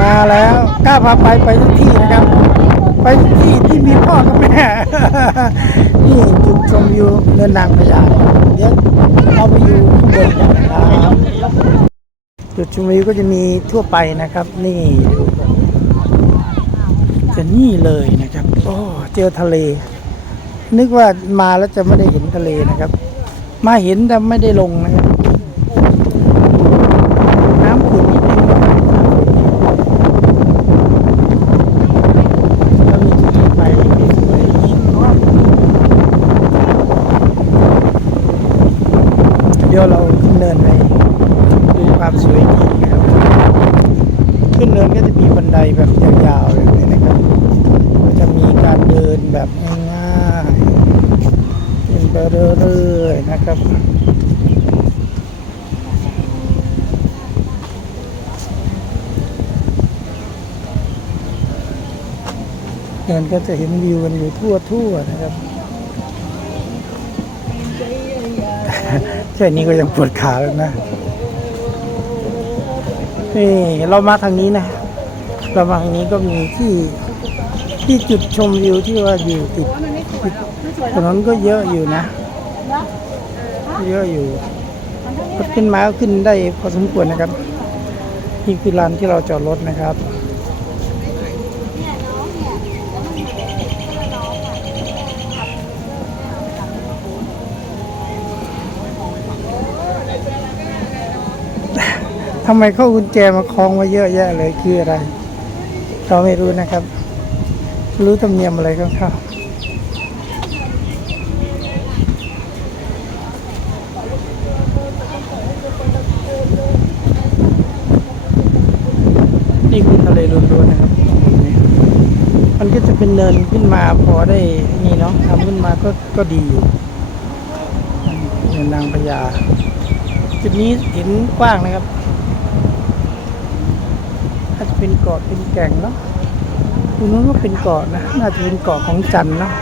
มาแล้วกล้าพาไปไปทุกที่นะครับ ไปทุกที่ที่มีพ่อกับแม่ นี่จุดชมวิวเนินนางพญาเดี๋ยวเราไปอยู่ข้างบนกันนะครับจุดชมวิวก็จะมีทั่วไปนะครับ นี่จะนี่เลยนะครับโอ้เจอทะเล นึกว่ามาแล้วจะไม่ได้เห็นทะเลนะครับ มาเห็นแต่ไม่ได้ลงนะครับ น้ำขุ่นนิดนึงนะครับแล้วมีจุดที่ไปสวยเดี๋ยวเราขึ้นเนินไปดูความสวยจริงนะครับ ขึ้นเนินก็จะมีบันไดแบบยาวๆเลยนะครับก็จะมีการเดินแบบง่ายๆเป็นไปเรื่อยๆนะครับเดินก็จะเห็นวิวกันอยู่ทั่วๆนะครับ แค่นี้ก็ยังปวดขาแล้วนะนี่เรามาทางนี้นะเรามาทางนี้ก็มีที่ที่จุดชมวิวที่ว่าอยู่ติดติดถนนก็เยอะอยู่นะ เยอะอยู่รถขึ้นมาก็ขึ้นได้พอสมควรนะครับนี่คือลานที่เราจอดรถนะครับ ทำไมเข้ากุญแจมาคล้องมาเยอะแยะเลยคืออะไร เราไม่รู้นะครับ รู้ธรรมเนียมอะไรก็เข้านี่คือทะเลล้วนๆนะครับ มันก็จะเป็นเนินขึ้นมาพอได้ นี่เนาะทำขึ้นมาก็ก็ดีอยู่เนินนางพญาจุดนี้เห็นกว้างนะครับาจะเป็นเกาะเป็นแก่งเนาะตรงนู้นก็เป็นเกาะนะ น่าจะเป็นเกาะของจันเนาะ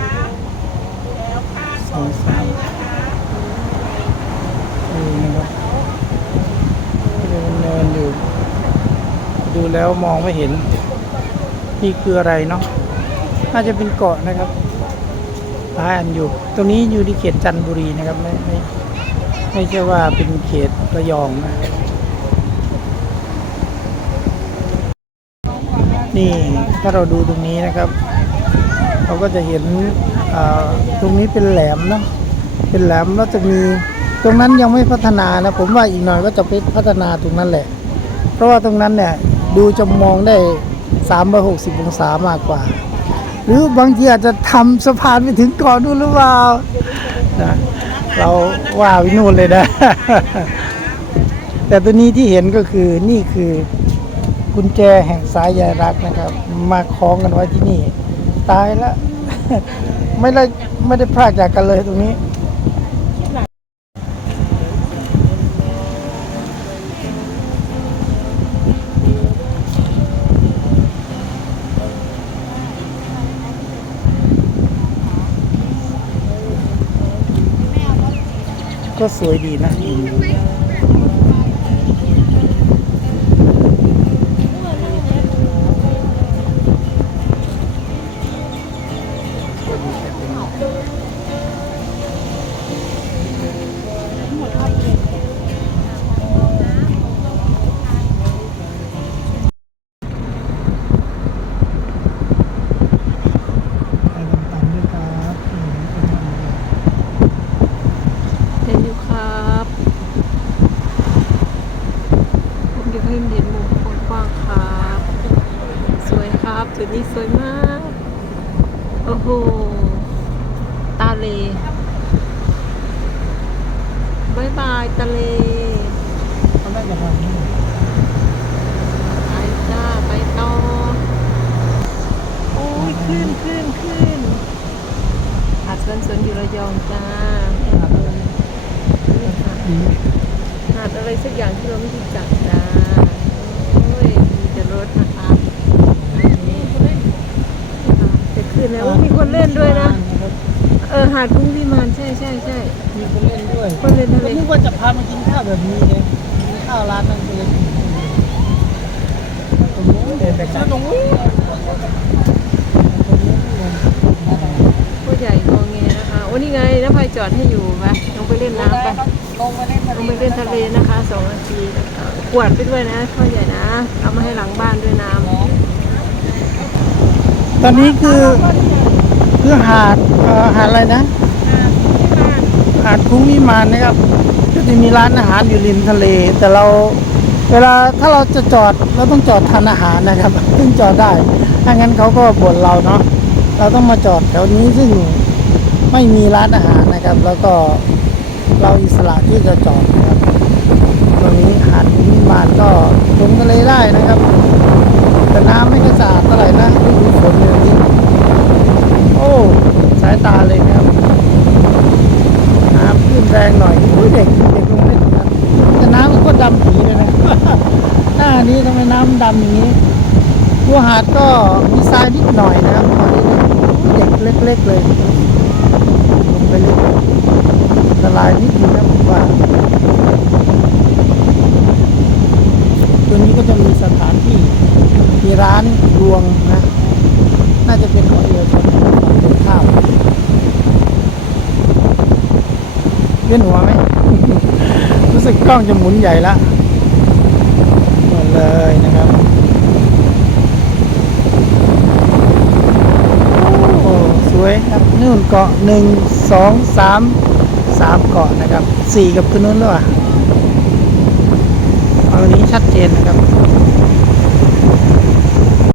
สองสามนี่นะครับเป็นเนินอยู่ ดูแล้วมองไม่เห็น นี่คืออะไรเนาะ น่าจะเป็นเกาะนะครับหลายอันอยู่ ตรงนี้อยู่ที่เขตจันทบุรีนะครับ ไม่ไม่ไม่ใช่ว่าเป็นเขตระยองนะ นี่ถ้าเราดูตรงนี้นะครับ เราก็จะเห็นตรงนี้เป็นแหลมเนาะเป็นแหลมแล้วจะมีตรงนั้นยังไม่พัฒนานะผมว่าอีกหน่อยก็จะไปพัฒนาตรงนั้นแหละ เพราะว่าตรงนั้นเนี่ยดูจะมองได้360องศามากกว่า หรือบางทีอาจจะทำสะพานไปถึงเกาะนู่นหรือเปล่านะเราว่าวินู่นเลยนะ แต่ตัวนี้ที่เห็นก็คือนี่คือ กุญแจแห่งสายใยรักนะครับ มาคล้องกันไว้ที่นี่ ตายแล้วไม่ได้ไม่ได้พลาดจากกันเลยตรงนี้ ก็สวยดีนะ นมุมกว้างๆครับ สวยครับจุดนี้สวยมาก โอ้โห ตาเลบายบายตาเลเขาได้จะทำนี่ไปจ้าไปต่อ โอ้ยขึ้นขึ้นขึ้นหาดสวนสวนอยู่ระยองจ้านี่ค่ะดีหาดอะไรสักอย่างที่เราไม่รู้จักจ้าโอ้ย มีแต่รถนะคะนี่ค่ะจะขึ้นแล้วอุ๊ยมีคนเล่นด้วยนะ นะครับ เออหาดกุ้งวิมานใช่ใช่ใช่มีคนเล่นด้วยคนเล่นทะเลก็นึกว่าจะพามากินข้าวแบบนี้ไงกินข้าวร้านนั่งเลยตรงนู้นเลยนะครับผู้ใหญ่งอแงนะคะโอ้นี่ไงน้าพายจอดให้อยู่ไปลงไปเล่นน้ำไปลงมาเล่นทะลเลงไปเล่นทะเลนะคะสองนาทีนะคะกวาดไปด้วยนะพ่อใหญ่นะเอามาให้หลังบ้านด้วยน้ำตอนนี้คือ คือหาดเอ่อหาดอะไรนะ หาดคุ้งวิมานนะครับ ก็จะมีร้านอาหารอยู่ริมทะเล แต่เราเวลาถ้าเราจะจอดเราต้องจอดทานอาหารนะครับซึ่งจอดได้ถ้างั้นเขาก็บ่นเราเนาะเราต้องมาจอดแถวนี้ซึ่งไม่มีร้านอาหารนะครับ แล้วก็เราอิสระที่จะจอดนะครับตรงนี้หาดคุ้งวิมานก็ลงทะเลได้นะครับ แต่น้ำไม่ค่อยสะอาดเท่าไหร่นะฤดูฝนอย่างนี้ โอ้สายตาเลยนะครับ น้ำขึ้นแรงหน่อยอุ้ยเด็กเด็กลงเล่นกันแต่น้ำก็ ดำผีเลยนะ หน้านี้ทำไมน้ำดำอย่างนี้ตัวหาดก็มีทรายนิดหน่อยนะครับตอนนี้เด็กเล็ก ๆ เลยลงไปเล่นอันตรายนิดนึงนะผมว่าตัวนี้ก็จะมีสถานที่ มีร้านรวงนะ น่าจะเป็นของเอกชนข้ามเวียนหัวไหม รู้สึกกล้องจะหมุนใหญ่ละหมดเลยนะครับโอ้สวยครับนู่นเกาะหนึ่งสองสามสามเกาะนะครับสี่กับตัวนู้นหรือเปล่าเอาอันนี้ชัดเจนนะครับ